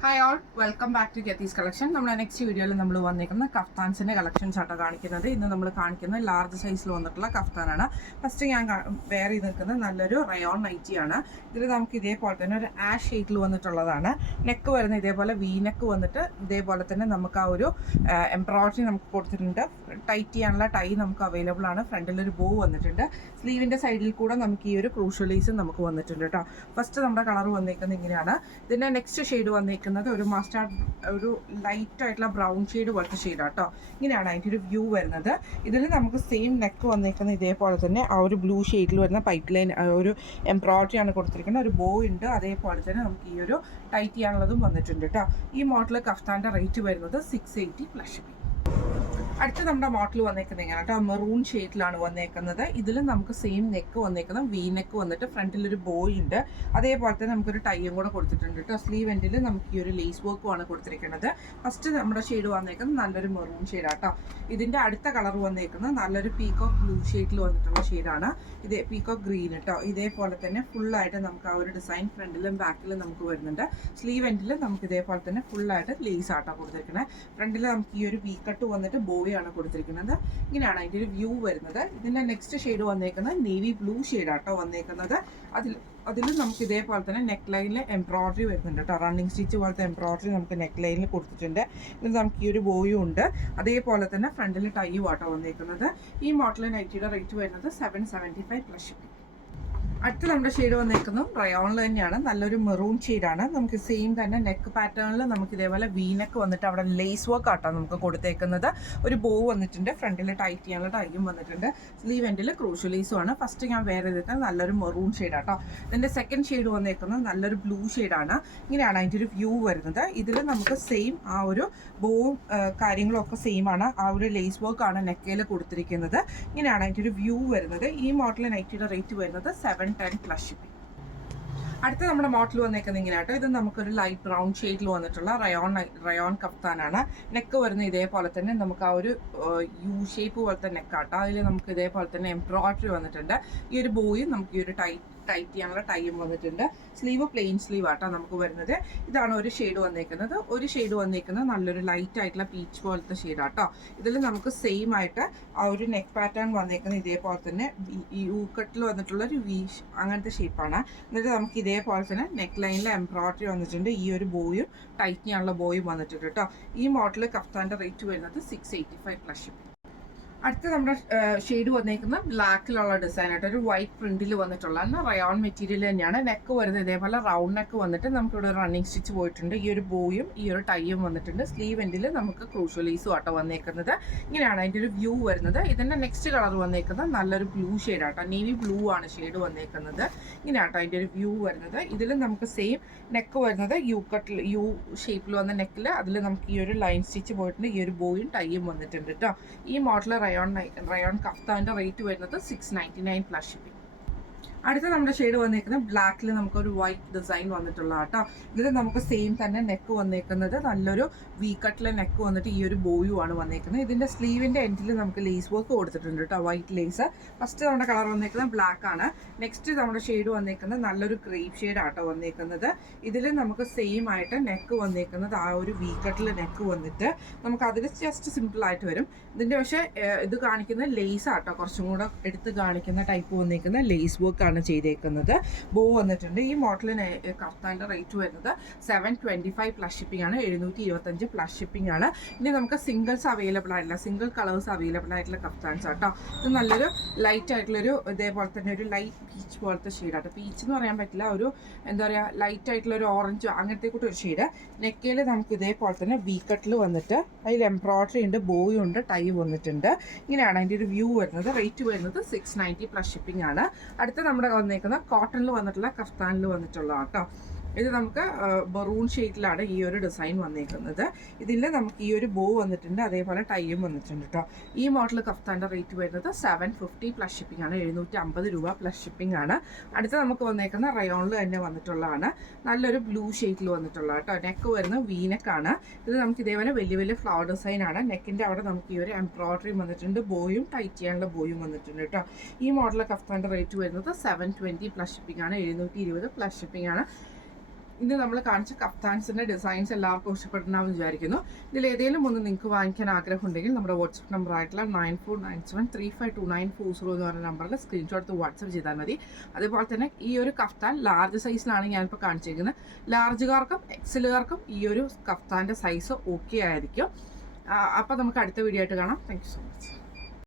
Hi all, welcome back to ഗെത്തീസ് collection. നമ്മുടെ next വീഡിയോയിൽ നമ്മൾ വന്നിരിക്കുന്ന കഫ്താൻസിൻ്റെ കളക്ഷൻസ് ആട്ടോ കാണിക്കുന്നത്. ഇന്ന് നമ്മൾ കാണിക്കുന്നത് ലാർജ് സൈസിൽ വന്നിട്ടുള്ള കഫ്താനാണ്. ഫസ്റ്റ് ഞാൻ വെയർ ചെയ്ത് നിൽക്കുന്നത് നല്ലൊരു റയോൺ നൈറ്റിയാണ്. ഇതിൽ നമുക്ക് ഇതേപോലെ തന്നെ ഒരു ആഷ് ഷെയ്ഡിൽ വന്നിട്ടുള്ളതാണ്. നെക്ക് വരുന്ന ഇതേപോലെ വി നെക്ക് വന്നിട്ട് ഇതേപോലെ തന്നെ നമുക്ക് ആ ഒരു എംബ്രോയിഡറി നമുക്ക് കൊടുത്തിട്ടുണ്ട്. ടൈറ്റ് ചെയ്യാനുള്ള ടൈ നമുക്ക് അവൈലബിൾ ആണ്. ഫ്രണ്ടിലൊരു ബോ വന്നിട്ടുണ്ട്. സ്ലീവിൻ്റെ സൈഡിൽ കൂടെ നമുക്ക് ഈ ഒരു ക്രൂഷ്യലൈസും നമുക്ക് വന്നിട്ടുണ്ട് കേട്ടോ. ഫസ്റ്റ് നമ്മുടെ കളർ വന്നിരിക്കുന്നത് ഇങ്ങനെയാണ്. ഇതിൻ്റെ നെക്സ്റ്റ് ഷെയ്ഡ് വന്നിരിക്കുന്നത് ഒരു മസ്റ്റാർഡ്, ഒരു ലൈറ്റ് ആയിട്ടുള്ള ബ്രൗൺ ഷെയ്ഡ് പോലത്തെ ഷെയ്ഡാണ് കേട്ടോ. ഇങ്ങനെയാണ് അതിൻ്റെ ഒരു വ്യൂ വരുന്നത്. ഇതിൽ നമുക്ക് സെയിം നെക്ക് വന്നിരിക്കുന്നത് ഇതേപോലെ തന്നെ ആ ഒരു ബ്ലൂ ഷെയ്ഡിൽ വരുന്ന പൈപ്പ് ലൈൻ ഒരു എംബ്രോയിഡറി ആണ് കൊടുത്തിരിക്കുന്നത്. ഒരു ബോ ഉണ്ട്. അതേപോലെ തന്നെ നമുക്ക് ഈ ഒരു ടൈറ്റ് ചെയ്യാനുള്ളതും വന്നിട്ടുണ്ട് കേട്ടോ. ഈ മോഡൽ കഫ്താൻ്റെ റേറ്റ് വരുന്നത് 680 പ്ലസ് ഷിപ്പിംഗ്. അടുത്ത നമ്മുടെ മോഡൽ വന്നേക്കുന്നത് എങ്ങനെ കേട്ടോ, മെറൂൺ ഷെയ്ഡിലാണ് വന്നേക്കുന്നത്. ഇതിൽ നമുക്ക് സെയിം നെക്ക് വന്നേക്കുന്നത് വി നെക്ക് വന്നിട്ട് ഫ്രണ്ടിലൊരു ബോയ് ഉണ്ട്. അതേപോലെ തന്നെ നമുക്കൊരു ടൈയും കൂടെ കൊടുത്തിട്ടുണ്ട് കേട്ടോ. സ്ലീവ് എൻഡിൽ നമുക്ക് ഈ ഒരു ലേസ് വർക്കുമാണ് കൊടുത്തിരിക്കുന്നത്. ഫസ്റ്റ് നമ്മുടെ ഷെയ്ഡ് വന്നേക്കുന്നത് നല്ലൊരു മെറൂൺ ഷെയ്ഡാണ് കേട്ടോ. ഇതിൻ്റെ അടുത്ത കളർ വന്നേക്കുന്നത് നല്ലൊരു പീകോക്ക് ബ്ലൂ ഷെയ്ഡിൽ വന്നിട്ടുള്ള ഷെയ്ഡാണ്. ഇതേ പീകോക്ക് ഗ്രീൻ കേട്ടോ. ഇതേപോലെ തന്നെ ഫുള്ളായിട്ട് നമുക്ക് ആ ഒരു ഡിസൈൻ ഫ്രണ്ടിലും ബാക്കിലും നമുക്ക് വരുന്നുണ്ട്. സ്ലീവ് എൻഡിൽ നമുക്ക് ഇതേപോലെ തന്നെ ഫുള്ളായിട്ട് ലേസ് ആട്ടോ കൊടുത്തിരിക്കുന്നത്. ഫ്രണ്ടിൽ നമുക്ക് ഈ ഒരു വി കട്ട് വന്നിട്ട് ആണ് കൊടുത്തിരിക്കുന്നത്. ഇങ്ങനെയാണ് അതിൻ്റെ ഒരു വ്യൂ വരുന്നത്. ഇതിൻ്റെ നെക്സ്റ്റ് ഷെയ്ഡ് വന്നേക്കുന്നത് നേവി ബ്ലൂ ഷെയ്ഡാട്ടോ വന്നേക്കുന്നത്. അതിൽ നമുക്ക് ഇതേപോലെ തന്നെ നെക്ക് ലൈനിൽ എംബ്രോയിഡറി വരുന്നുണ്ട് കേട്ടോ. റണ്ണിങ് സ്റ്റിച്ച് പോലത്തെ എംബ്രോയിഡറി നമുക്ക് നെക്ക് ലൈനിൽ കൊടുത്തിട്ടുണ്ട്. ഇതിൽ നമുക്ക് ഈ ഒരു ബോയും ഉണ്ട്. അതേപോലെ തന്നെ ഫ്രണ്ടിൽ ടൈയും ആട്ടോ വന്നേക്കുന്നത്. ഈ മോഡൽ നൈറ്റിയുടെ റേറ്റ് വരുന്നത് 775 പ്ലസ് ഷിപ്പിംഗ്. അടുത്ത നമ്മുടെ ഷെയ്ഡ് വന്നേക്കുന്നതും റയോണിൽ തന്നെയാണ്. നല്ലൊരു മെറൂൺ ഷെയ്ഡാണ്. നമുക്ക് സെയിം തന്നെ നെക്ക് പാറ്റേണിൽ നമുക്ക് ഇതേപോലെ വി നെക്ക് വന്നിട്ട് അവിടെ ലേസ് വർക്ക് ആട്ടോ നമുക്ക് കൊടുത്തേക്കുന്നത്. ഒരു ബോ വന്നിട്ടുണ്ട്. ഫ്രണ്ടിൽ ടൈറ്റ് ചെയ്യാനുള്ള ടൈയും വന്നിട്ടുണ്ട്. സ്ലീവ് എൻഡിൽ ക്രൂഷ്യലൈസും ആണ്. ഫസ്റ്റ് ഞാൻ വേറെ ചെയ്തിട്ട് നല്ലൊരു മെറൂൺ ഷെയ്ഡാട്ടോ. ഇതിൻ്റെ സെക്കൻഡ് ഷെയ്ഡ് വന്നേക്കുന്നത് നല്ലൊരു ബ്ലൂ ഷെയ്ഡാണ്. ഇങ്ങനെയാണ് അതിൻ്റെ ഒരു വ്യൂ വരുന്നത്. ഇതിൽ നമുക്ക് സെയിം ആ ഒരു ബോവും കാര്യങ്ങളൊക്കെ സെയിം ആണ്. ആ ഒരു ലേസ് വർക്കാണ് നെക്കയിൽ കൊടുത്തിരിക്കുന്നത്. ഇങ്ങനെയാണ് അതിൻ്റെ ഒരു വ്യൂ വരുന്നത്. ഈ മോഡൽ നൈറ്റിയുടെ റേറ്റ് വരുന്നത് 710 പ്ലസ് ഷിപ്പിംഗ്. അടുത്ത നമ്മുടെ മോഡൽ വന്നേക്കുന്നത് ഇങ്ങനെയാട്ടോ. ഇത് നമുക്കൊരു ലൈറ്റ് ബ്രൗൺ ഷെയ്ഡിൽ വന്നിട്ടുള്ള റയോൺ കഫ്താനാണ്. നെക്ക് വരുന്ന ഇതേപോലെ തന്നെ നമുക്ക് ആ ഒരു യു ഷേപ്പ് പോലത്തെ നെക്കാട്ടോ. അതിൽ നമുക്ക് ഇതേപോലെ തന്നെ എംബ്രോയിഡറി വന്നിട്ടുണ്ട്. ഈ ഒരു ബോയും നമുക്ക് ഈ ഒരു ടൈറ്റ് ചെയ്യാനുള്ള ടൈയും വന്നിട്ടുണ്ട്. സ്ലീവ് പ്ലെയിൻ സ്ലീവ് ആട്ടോ നമുക്ക് വരുന്നത്. ഇതാണ് ഒരു ഷെയ്ഡ് വന്നേക്കുന്നത്. ഒരു ഷെയ്ഡ് വന്നേക്കുന്നത് നല്ലൊരു ലൈറ്റ് ആയിട്ടുള്ള പീച്ച് പോലത്തെ ഷെയ്ഡാട്ടോ. ഇതിൽ നമുക്ക് സെയിം ആയിട്ട് ആ ഒരു നെക്ക് പാറ്റേൺ വന്നേക്കുന്നത് ഇതേപോലെ തന്നെ യു കട്ടിൽ വന്നിട്ടുള്ളൊരു വി അങ്ങനത്തെ ഷേപ്പാണ്. എന്നിട്ട് നമുക്ക് ഇതേപോലെ തന്നെ നെക്ക് ലൈനിൽ എംബ്രോയിഡറി വന്നിട്ടുണ്ട്. ഈ ഒരു ബോയും ടൈറ്റ് ചെയ്യാനുള്ള ബോയും വന്നിട്ടുണ്ട് കേട്ടോ. ഈ മോഡൽ കഫ്താൻ്റെ റേറ്റ് വരുന്നത് 685 പ്ലസ് ഷിപ്പിംഗ്. അടുത്ത നമ്മുടെ ഷെയ്ഡ് വന്നേക്കുന്ന ബ്ലാക്കിലുള്ള ഡിസൈൻ ആയിട്ട് ഒരു വൈറ്റ് പ്രിന്റിൽ വന്നിട്ടുള്ള റയോൺ മെറ്റീരിയൽ തന്നെയാണ്. നെക്ക് വരുന്നത് ഇതേപോലെ റൗണ്ട് നെക്ക് വന്നിട്ട് നമുക്കിവിടെ റണ്ണിങ് സ്റ്റിച്ച് പോയിട്ടുണ്ട്. ഈ ഒരു ബോയും ഈ ഒരു ടൈയും വന്നിട്ടുണ്ട്. സ്ലീവ് എൻഡിൽ നമുക്ക് ക്രൂഷ്യലൈസും ആട്ടോ വന്നേക്കുന്നത്. ഇങ്ങനെയാണ് അതിൻ്റെ ഒരു വ്യൂ വരുന്നത്. ഇതിൻ്റെ നെക്സ്റ്റ് കളർ വന്നേക്കുന്നത് നല്ലൊരു ബ്ലൂ ഷെയ്ഡാട്ടോ. നേവി ബ്ലൂ ആണ് ഷെയ്ഡ് വന്നേക്കുന്നത്. ഇങ്ങനെയാട്ടോ അതിൻ്റെ ഒരു വ്യൂ വരുന്നത്. ഇതിൽ നമുക്ക് സെയിം നെക്ക് വരുന്നത് യു ഷേപ്പിൽ വന്ന നെക്കിൽ അതിൽ നമുക്ക് ഈ ഒരു ലൈൻ സ്റ്റിച്ച് പോയിട്ടുണ്ട്. ഈ ഒരു ബോയും ടൈയും വന്നിട്ടുണ്ട് കേട്ടോ. ഈ മോഡൽ റയോൺ കഫ്താന്റെ റേറ്റ് വരുന്നത് 699 പ്ലസ് ഷിപ്പിംഗ്. അടുത്ത നമ്മുടെ ഷെയ്ഡ് വന്നേക്കുന്നത് ബ്ലാക്കിൽ നമുക്കൊരു വൈറ്റ് ഡിസൈൻ വന്നിട്ടുള്ള കേട്ടോ. ഇതിൽ നമുക്ക് സെയിം തന്നെ നെക്ക് വന്നേക്കുന്നത് നല്ലൊരു വി കട്ടിലെ നെക്ക് വന്നിട്ട് ഈ ഒരു ബോയും ആണ് വന്നേക്കുന്നത്. ഇതിൻ്റെ സ്ലീവിൻ്റെ എൻഡിൽ നമുക്ക് ലേസ് വർക്ക് കൊടുത്തിട്ടുണ്ട് കേട്ടോ, വൈറ്റ് ലേസ്. ഫസ്റ്റ് നമ്മുടെ കളർ വന്നേക്കുന്നത് ബ്ലാക്ക് ആണ്. നെക്സ്റ്റ് നമ്മുടെ ഷെയ്ഡ് വന്നേക്കുന്നത് നല്ലൊരു ക്രീപ്പ് ഷെയ്ഡ് ആട്ടോ വന്നേക്കുന്നത്. ഇതിൽ നമുക്ക് സെയിം ആയിട്ട് നെക്ക് വന്നേക്കുന്നത് ആ ഒരു വി കട്ടിലെ നെക്ക് വന്നിട്ട് നമുക്ക് അതിൽ ജസ്റ്റ് സിമ്പിളായിട്ട് വരും. ഇതിൻ്റെ പക്ഷേ ഇത് കാണിക്കുന്ന ലേസ് ആട്ടോ, കുറച്ചും കൂടെ എടുത്ത് കാണിക്കുന്ന ടൈപ്പ് വന്നേക്കുന്ന ലേസ് വർക്കാണ് ചെയ്തേക്കുന്നത്. ബോ വന്നിട്ടുണ്ട്. ഈ മോഡലിന് കഫ്താൻ്റെ റേറ്റ് വരുന്നത് 725 പ്ലസ് ഷിപ്പിംഗ് ആണ്. 725 പ്ലസ് ഷിപ്പിംഗ് ആണ്. ഇനി നമുക്ക് സിംഗിൾസ് അവൈലബിൾ ആയിട്ടില്ല, സിംഗിൾ കളേഴ്സ് അവൈലബിൾ ആയിട്ടുള്ള കഫ്താൻസ് ആട്ടോ. ഇത് നല്ലൊരു ലൈറ്റ് ആയിട്ടുള്ളൊരു ഇതേപോലെ തന്നെ ഒരു ലൈറ്റ് പീച്ച് പോലത്തെ ഷെയ്ഡാട്ടോ. പീച്ച് എന്ന് പറയാൻ പറ്റില്ല, ഒരു എന്താ പറയുക ലൈറ്റ് ആയിട്ടുള്ള ഒരു ഓറഞ്ച് അങ്ങനത്തെ കൂട്ട് ഒരു ഷെയ്ഡ്. നെക്കയിൽ നമുക്ക് ഇതേപോലെ തന്നെ വി കട്ടിൽ വന്നിട്ട് അതിൽ എംബ്രോയിഡറി ഉണ്ട്, ബോയും ഉണ്ട്, ടൈ വന്നിട്ടുണ്ട്. ഇങ്ങനെയാണ് അതിൻ്റെ ഒരു വ്യൂ വരുന്നത്. റേറ്റ് വരുന്നത് 690 പ്ലസ് ഷിപ്പിംഗ് ആണ്. അടുത്ത നമ്മുടെ വന്നേക്കുന്ന കോട്ടണിൽ വന്നിട്ടുള്ള കഫ്താനിൽ വന്നിട്ടുള്ള കേട്ടോ. ഇത് നമുക്ക് ബറൂൺ ഷെയ്ഡിലാണ് ഈ ഒരു ഡിസൈൻ വന്നേക്കുന്നത്. ഇതിൽ നമുക്ക് ഈ ഒരു ബോ വന്നിട്ടുണ്ട്, അതേപോലെ ടൈയും വന്നിട്ടുണ്ട് കേട്ടോ. ഈ മോഡൽ കഫ്താൻ്റെ റേറ്റ് വരുന്നത് 750 പ്ലസ് ഷിപ്പിംഗ് ആണ്. 750 രൂപ പ്ലസ് ഷിപ്പിംഗ് ആണ്. അടുത്ത നമുക്ക് വന്നേക്കുന്ന റയോണിൽ തന്നെ വന്നിട്ടുള്ളതാണ്. നല്ലൊരു ബ്ലൂ ഷെയ്ഡിൽ വന്നിട്ടുള്ള കേട്ടോ. നെക്ക് വരുന്നത് വി നെക്കാണ്. ഇത് നമുക്ക് ഇതേപോലെ വലിയ വലിയ ഫ്ലവർ ഡിസൈൻ ആണ്. നെക്കിൻ്റെ അവിടെ നമുക്ക് ഈ ഒരു എംബ്രോയിഡറി വന്നിട്ടുണ്ട്, ബോയും ടൈറ്റ് ചെയ്യാനുള്ള ബോയും വന്നിട്ടുണ്ട് കേട്ടോ. ഈ മോഡൽ കഫ്താൻ്റെ റേറ്റ് വരുന്നത് 720 പ്ലസ് ഷിപ്പിംഗ് ആണ്. 720 പ്ലസ് ഷിപ്പിംഗ് ആണ്. ഇന്ന് നമ്മൾ കാണിച്ച കഫ്താൻസിൻ്റെ ഡിസൈൻസ് എല്ലാവർക്കും ഇഷ്ടപ്പെടണമെന്ന് വിചാരിക്കുന്നു. ഇതിൽ ഏതെങ്കിലും ഒന്ന് നിങ്ങൾക്ക് വാങ്ങിക്കാൻ ആഗ്രഹമുണ്ടെങ്കിൽ നമ്മുടെ വാട്സപ്പ് നമ്പർ ആയിട്ടുള്ള 9497352940 എന്ന് പറയുന്ന നമ്പറിൽ സ്ക്രീൻഷോട്ട് എടുത്ത് വാട്സപ്പ് ചെയ്താൽ മതി. അതേപോലെ തന്നെ ഈ ഒരു കഫ്താൻ ലാർജ് സൈസിലാണ് ഞാനിപ്പോൾ കാണിച്ചിരിക്കുന്നത്. ലാർജുകാർക്കും എക്സലുകാർക്കും ഈ ഒരു കഫ്താൻ്റെ സൈസ് ഓക്കെ ആയിരിക്കും. അപ്പോൾ നമുക്ക് അടുത്ത വീഡിയോ ആയിട്ട് കാണാം. Thank you so much.